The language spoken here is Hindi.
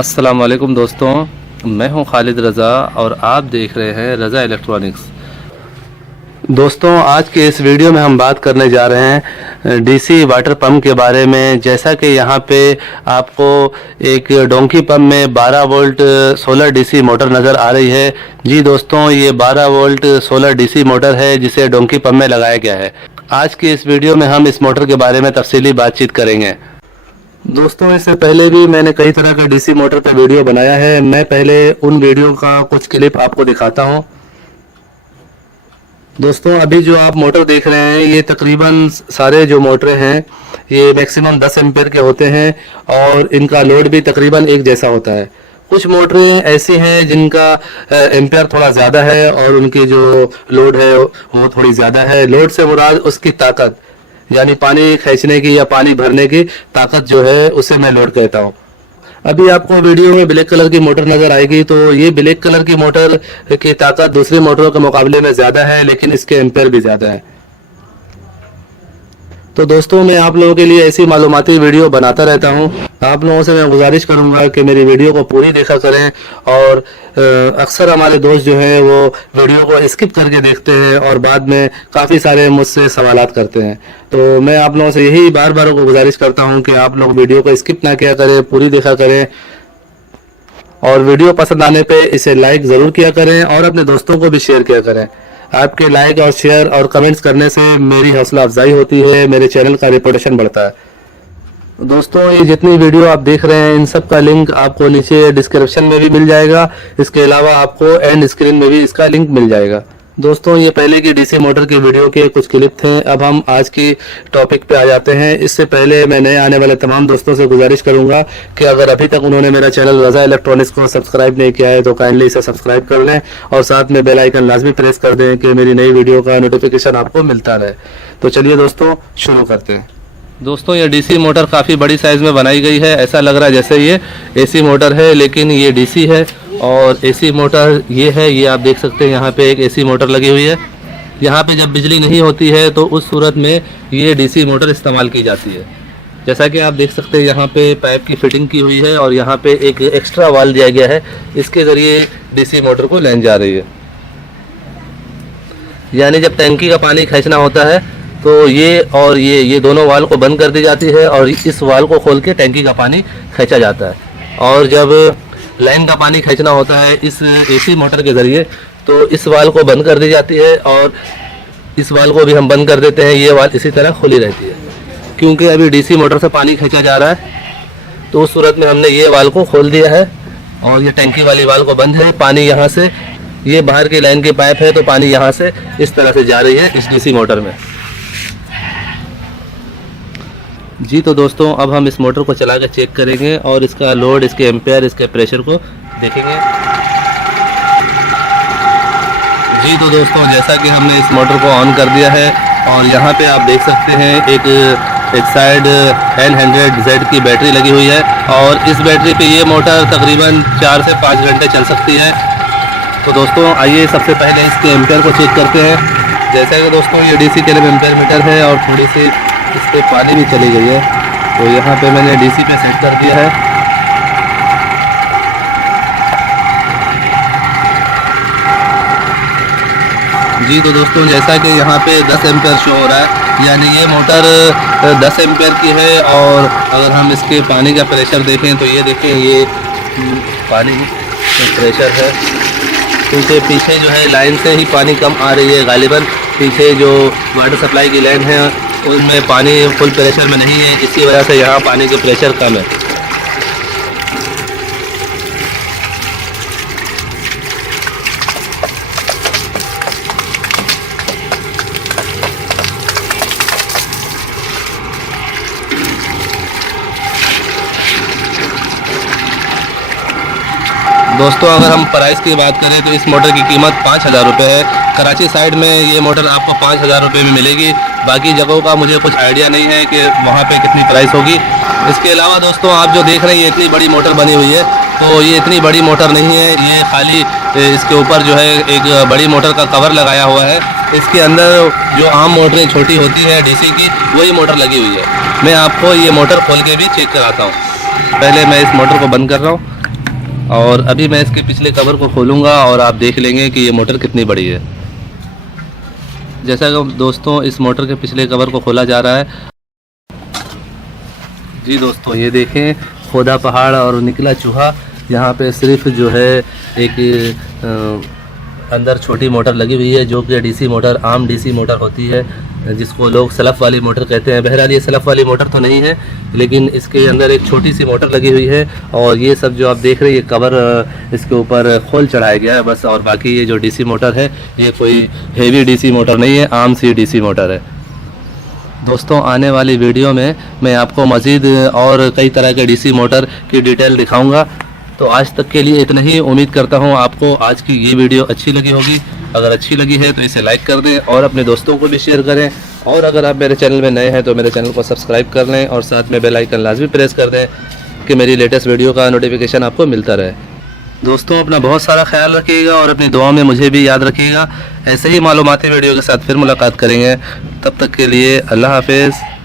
अस्सलाम वालेकुम दोस्तों, मैं हूं खालिद रज़ा और आप देख रहे हैं रज़ा इलेक्ट्रॉनिक्स। दोस्तों, आज के इस वीडियो में हम बात करने जा रहे हैं डीसी वाटर पंप के बारे में। जैसा कि यहाँ पे आपको एक डोंकी पंप में 12 वोल्ट सोलर डीसी मोटर नज़र आ रही है। जी दोस्तों, ये 12 वोल्ट सोलर डीसी मोटर है जिसे डोंकी पंप में लगाया गया है। आज की इस वीडियो में हम इस मोटर के बारे में तफसीली बातचीत करेंगे। दोस्तों, इससे पहले भी मैंने कई तरह के डीसी मोटर का वीडियो बनाया है। मैं पहले उन वीडियो का कुछ क्लिप आपको दिखाता हूं। दोस्तों, अभी जो आप मोटर देख रहे हैं ये तकरीबन सारे जो मोटरें हैं ये मैक्सिमम 10 एम्पेयर के होते हैं और इनका लोड भी तकरीबन एक जैसा होता है। कुछ मोटरें ऐसी हैं जिनका एम्पेयर थोड़ा ज़्यादा है और उनकी जो लोड है वो थोड़ी ज़्यादा है। लोड से मुराद उसकी ताकत, यानी पानी खींचने की या पानी भरने की ताकत जो है उसे मैं लोड कहता हूँ। अभी आपको वीडियो में ब्लैक कलर की मोटर नज़र आएगी, तो ये ब्लैक कलर की मोटर की ताकत दूसरी मोटरों के मुकाबले में ज़्यादा है, लेकिन इसके एम्पेयर भी ज़्यादा है। तो दोस्तों, मैं आप लोगों के लिए ऐसी मालूमाती वीडियो बनाता रहता हूं। आप लोगों से मैं गुजारिश करूंगा कि मेरी वीडियो को पूरी देखा करें। और अक्सर हमारे दोस्त जो हैं वो वीडियो को स्किप करके देखते हैं और बाद में काफ़ी सारे मुझसे सवालात करते हैं। तो मैं आप लोगों से यही बार बार को गुजारिश करता हूं कि आप लोग वीडियो को स्किप ना किया करें, पूरी देखा करें। और वीडियो पसंद आने पर इसे लाइक ज़रूर किया करें और अपने दोस्तों को भी शेयर किया करें। आपके लाइक और शेयर और कमेंट्स करने से मेरी हौसला अफजाई होती है, मेरे चैनल का रिपोर्टेशन बढ़ता है। दोस्तों, ये जितनी वीडियो आप देख रहे हैं इन सब का लिंक आपको नीचे डिस्क्रिप्शन में भी मिल जाएगा। इसके अलावा आपको एंड स्क्रीन में भी इसका लिंक मिल जाएगा। दोस्तों, ये पहले की डीसी मोटर की वीडियो के कुछ क्लिप थे। अब हम आज की टॉपिक पे आ जाते हैं। इससे पहले मैं नए आने वाले तमाम दोस्तों से गुजारिश करूंगा कि अगर अभी तक उन्होंने मेरा चैनल रज़ा इलेक्ट्रॉनिक्स को सब्सक्राइब नहीं किया है तो काइंडली इसे सब्सक्राइब कर लें और साथ में बेल आइकन लाजमी प्रेस कर दें कि मेरी नई वीडियो का नोटिफिकेशन आपको मिलता रहे। तो चलिए दोस्तों, शुरू करते हैं। दोस्तों, ये डीसी मोटर काफ़ी बड़ी साइज़ में बनाई गई है। ऐसा लग रहा है जैसे ये एसी मोटर है, लेकिन ये डीसी है। और एसी मोटर ये है, ये आप देख सकते हैं यहाँ पे एक एसी मोटर लगी हुई है। यहाँ पे जब बिजली नहीं होती है तो उस सूरत में ये डीसी मोटर इस्तेमाल की जाती है। जैसा कि आप देख सकते हैं यहाँ पे पाइप की फिटिंग की हुई है और यहाँ पे एक एक्स्ट्रा वाल्व दिया गया है। इसके ज़रिए डीसी मोटर को लाइन जा रही है। यानी जब टैंकी का पानी खींचना होता है तो ये और ये दोनों वाल्व को बंद कर दी जाती है और इस वाल्व को खोल के टैंकी का पानी खींचा जाता है। और जब लाइन का पानी खींचना होता है इस एसी मोटर के ज़रिए तो इस वाल्व को बंद कर दी जाती है और इस वाल्व को भी हम बंद कर देते हैं। ये वाल्व इसी तरह खुली रहती है। क्योंकि अभी डीसी मोटर से पानी खींचा जा रहा है तो उस सूरत में हमने ये वाल्व को खोल दिया है और ये टैंकी वाली वाल्व को बंद है। पानी यहाँ से, ये बाहर की लाइन की पाइप है तो पानी यहाँ से इस तरह से जा रही है इस डीसी मोटर में। जी तो दोस्तों, अब हम इस मोटर को चला कर चेक करेंगे और इसका लोड, इसके एम्पेयर, इसके प्रेशर को देखेंगे। जी तो दोस्तों, जैसा कि हमने इस मोटर को ऑन कर दिया है और यहाँ पे आप देख सकते हैं एक साइड N100Z की बैटरी लगी हुई है और इस बैटरी पे ये मोटर तकरीबन 4 से 5 घंटे चल सकती है। तो दोस्तों, आइए सबसे पहले इसके एम्पेयर को चेक करते हैं। जैसा कि दोस्तों ये डीसी के लिए एम्पेयर मीटर है और थोड़ी सी इस पर पानी भी चली गई है, तो यहाँ पे मैंने डीसी पे सेट कर दिया है। जी तो दोस्तों, जैसा कि यहाँ पे 10 एम्पेयर शो हो रहा है, यानी ये मोटर 10 एम्पेयर की है। और अगर हम इसके पानी का प्रेशर देखें तो ये देखें, ये पानी का प्रेशर है। क्योंकि पीछे जो है लाइन से ही पानी कम आ रही है। गालिबन पीछे जो वाटर सप्लाई की लाइन है उनमें पानी फुल प्रेशर में नहीं है, इसी वजह से यहाँ पानी का प्रेशर कम है। दोस्तों, अगर हम प्राइस की बात करें तो इस मोटर की कीमत 5,000 रुपये है। कराची साइड में ये मोटर आपको 5,000 रुपये में मिलेगी। बाकी जगहों का मुझे कुछ आइडिया नहीं है कि वहाँ पे कितनी प्राइस होगी। इसके अलावा दोस्तों, आप जो देख रहे हैं ये इतनी बड़ी मोटर बनी हुई है, तो ये इतनी बड़ी मोटर नहीं है। ये खाली इसके ऊपर जो है एक बड़ी मोटर का कवर लगाया हुआ है। इसके अंदर जो आम मोटरें छोटी होती हैं डीसी की, वही मोटर लगी हुई है। मैं आपको ये मोटर खोल के भी चेक कराता हूँ। पहले मैं इस मोटर को बंद कर रहा हूँ। और अभी मैं इसके पिछले कवर को खोलूँगा और आप देख लेंगे कि ये मोटर कितनी बड़ी है। जैसा कि दोस्तों इस मोटर के पिछले कवर को खोला जा रहा है। जी दोस्तों ये देखें, खोदा पहाड़ और निकला चूहा। यहाँ पे सिर्फ जो है एक अंदर छोटी मोटर लगी हुई है जो कि डीसी मोटर, आम डीसी मोटर होती है जिसको लोग सलफ़ वाली मोटर कहते हैं। बहरहाल ये सलफ़ वाली मोटर तो नहीं है, लेकिन इसके अंदर एक छोटी सी मोटर लगी हुई है और ये सब जो आप देख रहे हैं ये कवर इसके ऊपर खोल चढ़ाया गया है बस। और बाकी ये जो डीसी मोटर है ये कोई हेवी डीसी मोटर नहीं है, आम सी डीसी मोटर है। दोस्तों आने वाली वीडियो में मैं आपको मज़ीद और कई तरह के डीसी मोटर की डिटेल दिखाऊंगा। तो आज तक के लिए इतना ही। उम्मीद करता हूँ आपको आज की ये वीडियो अच्छी लगी होगी। अगर अच्छी लगी है तो इसे लाइक कर दें और अपने दोस्तों को भी शेयर करें। और अगर आप मेरे चैनल में नए हैं तो मेरे चैनल को सब्सक्राइब कर लें और साथ में बेल आइकन लाजमी प्रेस कर दें कि मेरी लेटेस्ट वीडियो का नोटिफिकेशन आपको मिलता रहे। दोस्तों अपना बहुत सारा ख्याल रखिएगा और अपनी दुआ में मुझे भी याद रखिएगा। ऐसे ही मालूमाती वीडियो के साथ फिर मुलाकात करेंगे। तब तक के लिए अल्लाह हाफिज़।